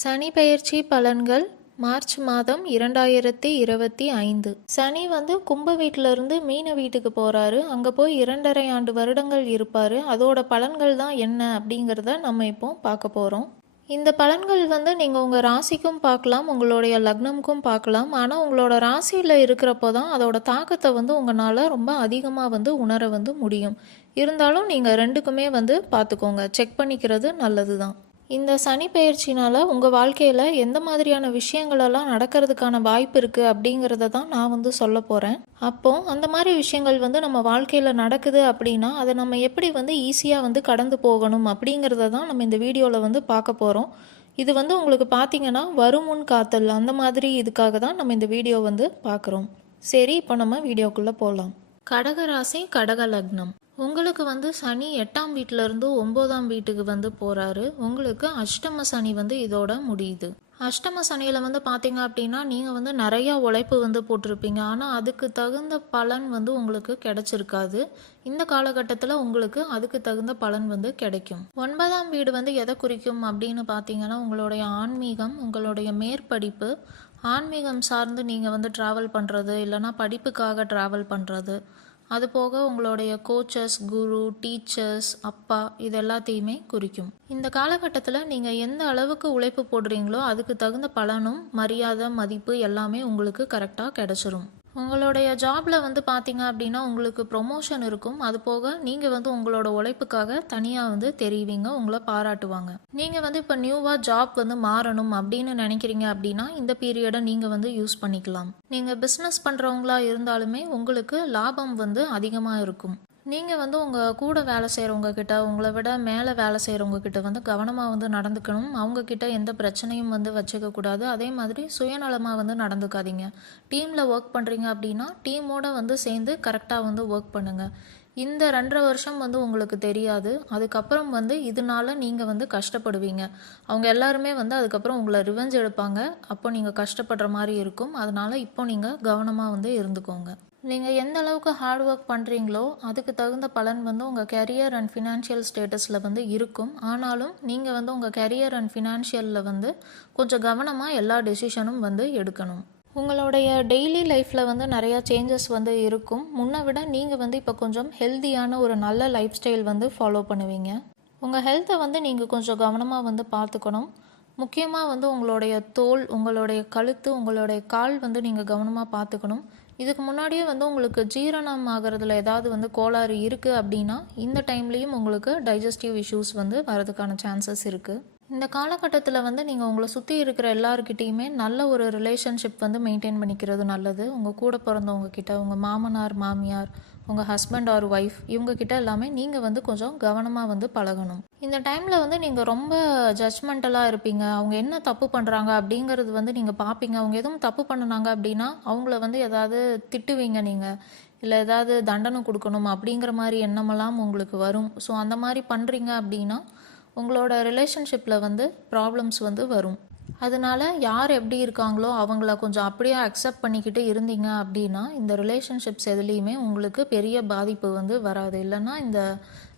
சனி பெயர்ச்சி பலன்கள் மார்ச் மாதம் இரண்டாயிரத்தி இருபத்தி ஐந்து. சனி வந்து கும்ப வீட்டிலிருந்து மீன வீட்டுக்கு போகிறாரு அங்கே போய் இரண்டரை ஆண்டு வருடங்கள் இருப்பார். அதோட பலன்கள் தான் என்ன அப்படிங்கிறத நம்ம இப்போ பார்க்க போகிறோம் இந்த பலன்கள் வந்து நீங்கள் உங்கள் ராசிக்கும் பார்க்கலாம் உங்களுடைய லக்னமுக்கும் பார்க்கலாம். ஆனால் உங்களோட ராசியில் இருக்கிறப்போ தான் அதோட தாக்கத்தை வந்து உங்களால் ரொம்ப அதிகமாக வந்து உணர வந்து முடியும். இருந்தாலும் நீங்கள் ரெண்டுக்குமே வந்து பார்த்துக்கோங்க. செக் பண்ணிக்கிறது நல்லது தான் இந்த சனி பெயர்ச்சினால் உங்கள் வாழ்க்கையில் எந்த மாதிரியான விஷயங்களெல்லாம் நடக்கிறதுக்கான வாய்ப்பு இருக்குது அப்படிங்கிறத தான் நான் வந்து சொல்ல போகிறேன் அப்போது அந்த மாதிரி விஷயங்கள் வந்து நம்ம வாழ்க்கையில் நடக்குது அப்படின்னா அதை நம்ம எப்படி வந்து ஈஸியாக வந்து கடந்து போகணும் அப்படிங்கிறத தான் நம்ம இந்த வீடியோவில் வந்து பார்க்க போகிறோம் இது வந்து உங்களுக்கு பார்த்தீங்கன்னா வருமுன் காத்தல் அந்த மாதிரி இதுக்காக தான் நம்ம இந்த வீடியோ வந்து பார்க்குறோம் சரி இப்போ நம்ம வீடியோக்குள்ளே போகலாம் கடகராசி கடக லக்னம். உங்களுக்கு வந்து சனி எட்டாம் வீட்டிலேருந்து ஒம்போதாம் வீட்டுக்கு வந்து போகிறாரு உங்களுக்கு அஷ்டம சனி வந்து இதோட முடியுது. அஷ்டம சனியில் வந்து பார்த்தீங்க அப்படின்னா நீங்கள் வந்து நிறையா உழைப்பு வந்து போட்டிருப்பீங்க. ஆனால் அதுக்கு தகுந்த பலன் வந்து உங்களுக்கு கிடைச்சிருக்காது. இந்த காலகட்டத்தில் உங்களுக்கு அதுக்கு தகுந்த பலன் வந்து கிடைக்கும். ஒன்பதாம் வீடு வந்து எதை குறிக்கும் அப்படின்னு பார்த்தீங்கன்னா உங்களுடைய ஆன்மீகம் உங்களுடைய மேற்படிப்பு. ஆன்மீகம் சார்ந்து நீங்கள் வந்து ட்ராவல் பண்ணுறது இல்லைனா படிப்புக்காக ட்ராவல் பண்ணுறது அது போக உங்களுடைய கோச்சஸ் குரு டீச்சர்ஸ் அப்பா இது எல்லாத்தையுமே குறிக்கும். இந்த காலகட்டத்தில் நீங்கள் எந்த அளவுக்கு உழைப்பு போடுறீங்களோ அதுக்கு தகுந்த பலனும் மரியாதை மதிப்பு எல்லாமே உங்களுக்கு கரெக்டாக கிடச்சிரும். உங்களுடைய ஜாபில் வந்து பார்த்தீங்க அப்படின்னா உங்களுக்கு ப்ரொமோஷன் இருக்கும். அது போக நீங்கள் வந்து உங்களோட உழைப்புக்காக தனியாக வந்து தெரிவிங்க உங்களை பாராட்டுவாங்க. நீங்கள் வந்து இப்போ நியூவாக ஜாப் வந்து மாறணும் அப்படின்னு நினைக்கிறீங்க அப்படின்னா இந்த பீரியடை நீங்கள் வந்து யூஸ் பண்ணிக்கலாம். நீங்கள் பிஸ்னஸ் பண்ணுறவங்களா இருந்தாலுமே உங்களுக்கு லாபம் வந்து அதிகமாக இருக்கும். நீங்கள் வந்து உங்கள் கூட வேலை செய்கிறவங்கக்கிட்ட உங்களை விட மேலே வேலை செய்கிறவங்கக்கிட்ட வந்து கவனமாக வந்து நடந்துக்கணும். அவங்கக்கிட்ட எந்த பிரச்சனையும் வந்து வச்சுக்கக்கூடாது அதே மாதிரி சுயநலமாக வந்து நடந்துக்காதீங்க. டீமில் ஒர்க் பண்ணுறீங்க அப்படின்னா டீமோடு வந்து சேர்ந்து கரெக்டாக வந்து ஒர்க் பண்ணுங்கள் இந்த ரெண்டரை வருஷம் வந்து உங்களுக்கு தெரியாது. அதுக்கப்புறம் வந்து இதனால நீங்கள் வந்து கஷ்டப்படுவீங்க. அவங்க எல்லாருமே வந்து அதுக்கப்புறம் உங்களை ரிவெஞ்ச் எடுப்பாங்க. அப்போ நீங்கள் கஷ்டப்படுற மாதிரி இருக்கும். அதனால் இப்போ நீங்கள் கவனமாக வந்து இருந்துக்கோங்க. நீங்கள் எந்த அளவுக்கு ஹார்ட் ஒர்க் பண்ணுறீங்களோ அதுக்கு தகுந்த பலன் வந்து உங்கள் கெரியர் அண்ட் ஃபினான்ஷியல் ஸ்டேட்டஸில் வந்து இருக்கும். ஆனாலும் நீங்கள் வந்து உங்கள் கெரியர் அண்ட் ஃபினான்ஷியலில் வந்து கொஞ்சம் கவனமாக எல்லா டெசிஷனும் வந்து எடுக்கணும். உங்களுடைய டெய்லி லைஃப்பில் வந்து நிறையா சேஞ்சஸ் வந்து இருக்கும். முன்னை விட நீங்கள் வந்து இப்போ கொஞ்சம் ஹெல்த்தியான ஒரு நல்ல லைஃப் ஸ்டைல் வந்து ஃபாலோ பண்ணுவீங்க. உங்கள் ஹெல்த்தை வந்து நீங்கள் கொஞ்சம் கவனமாக வந்து பார்த்துக்கணும். முக்கியமாக வந்து உங்களுடைய தோல் உங்களுடைய கழுத்து உங்களுடைய கால் வந்து நீங்கள் கவனமாக பார்த்துக்கணும். இதுக்கு முன்னாடியே வந்து உங்களுக்கு ஜீரணம் ஆகிறதுல ஏதாவது வந்து கோளாறு இருக்குது அப்படின்னா இந்த டைம்லேயும் உங்களுக்கு டைஜஸ்டிவ் இஷ்யூஸ் வந்து வரதுக்கான சான்சஸ் இருக்குது இந்த காலகட்டத்தில் வந்து நீங்கள் உங்களை சுற்றி இருக்கிற எல்லாருக்கிட்டேயுமே நல்ல ஒரு ரிலேஷன்ஷிப் வந்து மெயின்டைன் பண்ணிக்கிறது நல்லது. உங்கள் கூட பிறந்தவங்க கிட்ட உங்கள் மாமனார் மாமியார் உங்கள் ஹஸ்பண்ட் ஆர் ஒய்ஃப் இவங்கக்கிட்ட எல்லாமே நீங்கள் வந்து கொஞ்சம் கவனமாக வந்து பழகணும். இந்த டைமில் வந்து நீங்கள் ரொம்ப ஜட்ஜ்மெண்டலாக இருப்பீங்க. அவங்க என்ன தப்பு பண்ணுறாங்க அப்படிங்கிறது வந்து நீங்கள் பார்ப்பீங்க அவங்க எதுவும் தப்பு பண்ணினாங்க அப்படின்னா அவங்கள வந்து ஏதாவது திட்டுவீங்க நீங்கள் இல்லை ஏதாவது தண்டனை கொடுக்கணும் அப்படிங்கிற மாதிரி எண்ணமெல்லாம் உங்களுக்கு வரும். ஸோ அந்த மாதிரி பண்ணுறீங்க அப்படின்னா உங்களோட ரிலேஷன்ஷிப்பில் வந்து ப்ராப்ளம்ஸ் வந்து வரும். அதனால யார் எப்படி இருக்காங்களோ அவங்கள கொஞ்சம் அப்படியே அக்செப்ட் பண்ணிக்கிட்டு இருந்தீங்க அப்படின்னா இந்த ரிலேஷன்ஷிப்ஸ் எதுலேயுமே உங்களுக்கு பெரிய பாதிப்பு வந்து வராது. இல்லைன்னா இந்த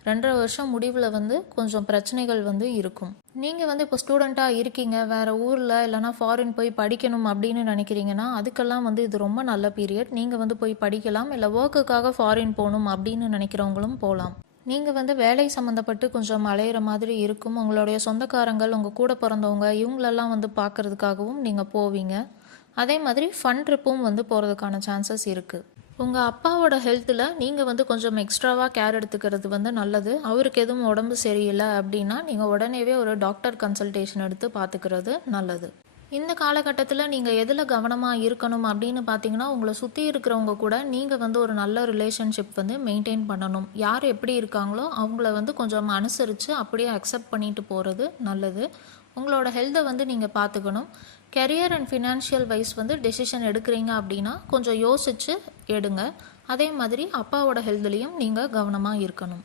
ரெண்டரை வருஷம் முடிவில் வந்து கொஞ்சம் பிரச்சனைகள் வந்து இருக்கும். நீங்கள் வந்து இப்போ ஸ்டூடெண்ட்டாக இருக்கீங்க வேறு ஊரில் இல்லைனா ஃபாரின் போய் படிக்கணும் அப்படின்னு நினைக்கிறீங்கன்னா அதுக்கெல்லாம் வந்து இது ரொம்ப நல்ல பீரியட் நீங்கள் வந்து போய் படிக்கலாம் இல்லை ஒர்க்குக்காக ஃபாரின் போகணும் அப்படின்னு நினைக்கிறவங்களும் போகலாம். நீங்கள் வந்து வேலை சம்மந்தப்பட்டு கொஞ்சம் அலையிற மாதிரி இருக்கும். உங்களுடைய சொந்தக்காரங்கள் உங்கள் கூட பிறந்தவங்க இவங்களெல்லாம் வந்து பார்க்குறதுக்காகவும் நீங்கள் போவீங்க. அதே மாதிரி ஃபன் ட்ரிப்பும் வந்து போகிறதுக்கான சான்சஸ் இருக்குது உங்கள் அப்பாவோட ஹெல்த்தில் நீங்கள் வந்து கொஞ்சம் எக்ஸ்ட்ராவாக கேர் எடுத்துக்கிறது வந்து நல்லது. அவருக்கு எதுவும் உடம்பு சரியில்லை அப்படின்னா நீங்கள் உடனேவே ஒரு டாக்டர் கன்சல்டேஷன் எடுத்து பார்த்துக்கிறது நல்லது. இந்த காலகட்டத்தில் நீங்கள் எதில் கவனமாக இருக்கணும் அப்படின்னு பார்த்தீங்கன்னா உங்களை சுற்றி இருக்கிறவங்க கூட நீங்கள் வந்து ஒரு நல்ல ரிலேஷன்ஷிப் வந்து மெயின்டைன் பண்ணணும். யார் எப்படி இருக்காங்களோ அவங்கள வந்து கொஞ்சம் அனுசரித்து அப்படியே அக்செப்ட் பண்ணிட்டு போகிறது நல்லது. உங்களோட ஹெல்த்தை வந்து நீங்கள் பார்த்துக்கணும் கெரியர் அண்ட் ஃபினான்ஷியல் வைஸ் வந்து டெசிஷன் எடுக்கிறீங்க அப்படின்னா கொஞ்சம் யோசித்து எடுங்க. அதே மாதிரி அப்பாவோட ஹெல்த்லேயும் நீங்கள் கவனமாக இருக்கணும்.